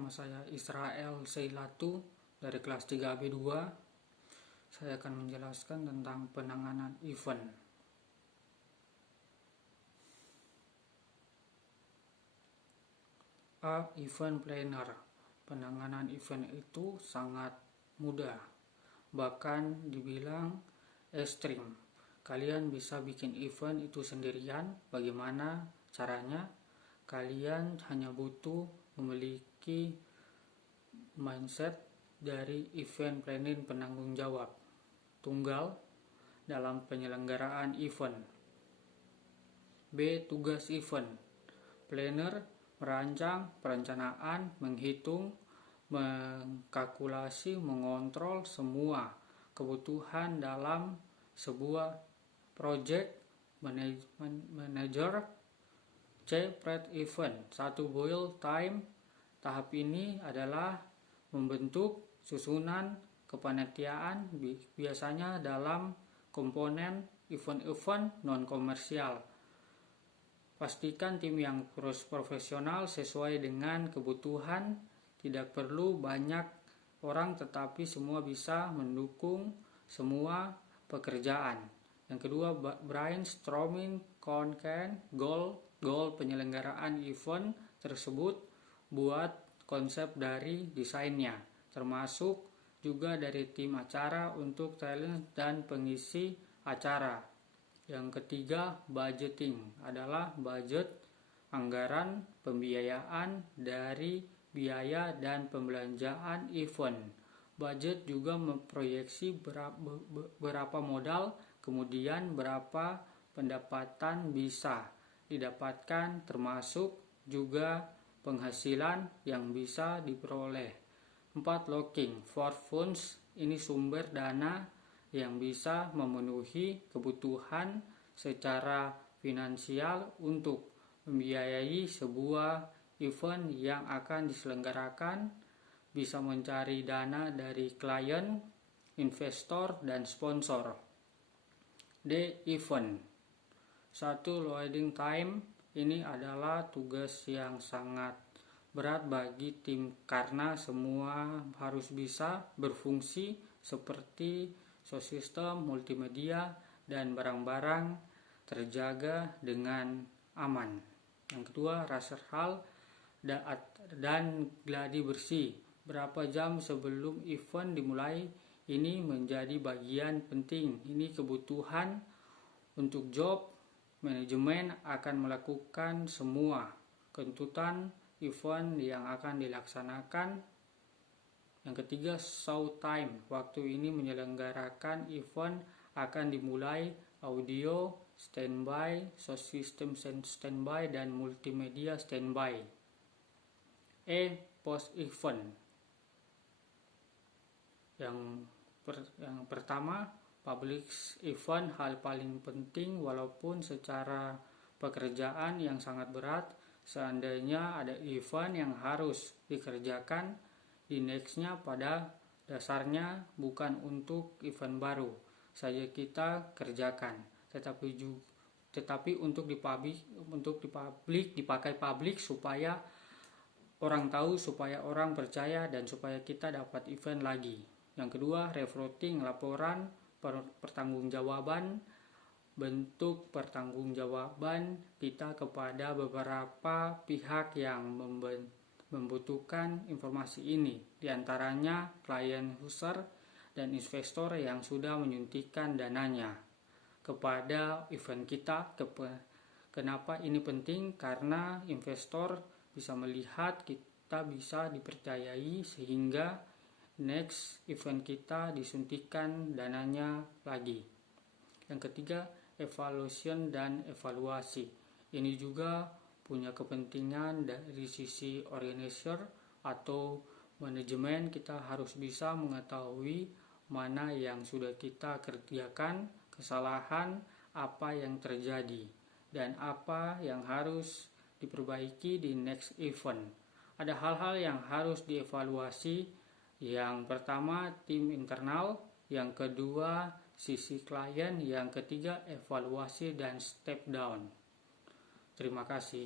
Nama saya Israel Seilatu dari kelas 3B2. Saya akan menjelaskan tentang penanganan event. Event planner. Penanganan event itu sangat mudah, bahkan dibilang ekstrim. Kalian bisa bikin event itu sendirian. Bagaimana caranya? Kalian hanya butuh memiliki mindset dari event planning penanggung jawab tunggal dalam penyelenggaraan event. B. Tugas event planner: merancang, perencanaan, menghitung, mengkalkulasi, mengontrol semua kebutuhan dalam sebuah project. Manager. C. Prep event 1. Build time. Tahap ini adalah membentuk susunan kepanitiaan, biasanya dalam komponen event-event non-komersial. Pastikan tim yang profesional sesuai dengan kebutuhan. Tidak perlu banyak orang, tetapi semua bisa mendukung semua pekerjaan. Yang kedua, brainstorming content goal penyelenggaraan event tersebut. Buat konsep dari desainnya, termasuk juga dari tim acara untuk talent dan pengisi acara. Yang ketiga, budgeting adalah budget, anggaran pembiayaan dari biaya dan pembelanjaan event. Budget juga memproyeksi berapa modal, kemudian berapa pendapatan bisa didapatkan, termasuk juga penghasilan yang bisa diperoleh. 4. Looking for funds. Ini sumber dana yang bisa memenuhi kebutuhan secara finansial untuk membiayai sebuah event yang akan diselenggarakan. Bisa mencari dana dari klien, investor, dan sponsor. D. Event 1. Loading time. Ini adalah tugas yang sangat berat bagi tim karena semua harus bisa berfungsi seperti sistem multimedia dan barang-barang terjaga dengan aman. Yang kedua, raser hal dan gladi bersih. Berapa jam sebelum event dimulai? Ini menjadi bagian penting. Ini kebutuhan untuk job manajemen akan melakukan semua tuntutan event yang akan dilaksanakan. Yang ketiga, show time. Waktu ini menyelenggarakan event akan dimulai audio standby, sound system standby, dan multimedia standby. E. Post event. Yang pertama, public event hal paling penting, walaupun secara pekerjaan yang sangat berat. Seandainya ada event yang harus dikerjakan di nextnya, pada dasarnya bukan untuk event baru saja kita kerjakan, tetapi untuk dipakai publik supaya orang tahu, supaya orang percaya, dan supaya kita dapat event lagi. Yang kedua, reporting, laporan pertanggungjawaban. Bentuk pertanggungjawaban kita kepada beberapa pihak yang membutuhkan informasi ini, diantaranya klien, user, dan investor yang sudah menyuntikkan dananya kepada event kita. Kenapa ini penting? Karena investor bisa melihat kita bisa dipercayai sehingga next event kita disuntikan dananya lagi. Yang ketiga, evaluation dan evaluasi. Ini juga punya kepentingan dari sisi organizer atau manajemen. Kita harus bisa mengetahui mana yang sudah kita kerjakan, kesalahan apa yang terjadi, dan apa yang harus diperbaiki di next event. Ada hal-hal yang harus dievaluasi. Yang pertama, tim internal. Yang kedua, sisi klien. Yang ketiga, evaluasi dan step down. Terima kasih.